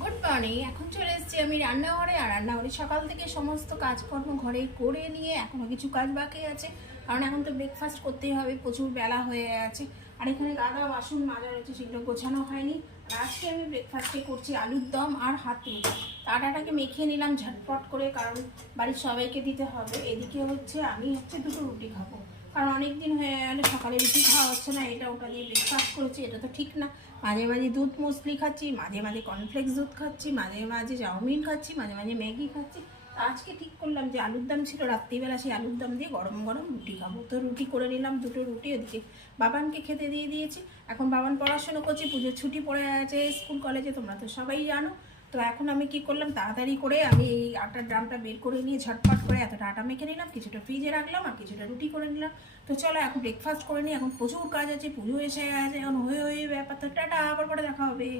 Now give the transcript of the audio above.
Good morning. এখন চলে এসেছি আমি রান্নাঘরে। আর রান্নাঘরে সকাল থেকে সমস্ত কাজকর্ম ঘরে করে নিয়ে এখনও কিছু কাজ বাকি আছে, কারণ এখন তো ব্রেকফাস্ট করতেই হবে, প্রচুর বেলা হয়ে আছে। আর এখানে গাদা বাসন মাজা রয়েছে, সেগুলো গোছানো হয়নি। আর আজকে আমি ব্রেকফাস্টে করছি আলুর দম আর হাত রুটি। আটাটাকে মেখে নিলাম ঝটপট করে, কারণ বাড়ির সবাইকে দিতে হবে। এদিকে আমি দুটো রুটি খাবো, কারণ অনেক দিন হয়ে গেলে সকালে রুটি খাওয়া হচ্ছে না। এটা ওটা দিয়ে ব্রেকফাস্ট করেছি, এটা তো ঠিক না। মাঝে মাঝে দুধ মুসলি খাচ্ছি, মাঝে মাঝে কর্নফ্লেক্স দুধ খাচ্ছি, মাঝে মাঝে চাউমিন খাচ্ছি, মাঝে মাঝে ম্যাগি খাচ্ছি। আজকে ঠিক করলাম যে আলুর দম ছিল রাত্রিবেলা, সেই আলুর দম দিয়ে গরম গরম রুটি খাবো। তো রুটি করে নিলাম, দুটো রুটি। ওদিকে বাবানকে খেতে দিয়ে দিয়েছি। এখন বাবান পড়াশুনো করছি, পুজোর ছুটি পড়ে আছে স্কুল কলেজে, তোমরা তো সবাই জানো। তো এখন আমি কি করলাম, তাড়াতাড়ি করে আমি এই আটার ড্রামটা বের করে নিয়ে ঝটপট করে এতটা আটা মেখে নিলাম, কিছুটা ফ্রিজে রাখলাম আর কিছুটা রুটি করে নিলাম। তো চলো এখন ব্রেকফাস্ট করে নিই, এখন প্রচুর কাজ আছে, পুজো এসে গেছে, এখন হয়ে ব্যাপার। তো টাটা, আবার পরে দেখা হবে।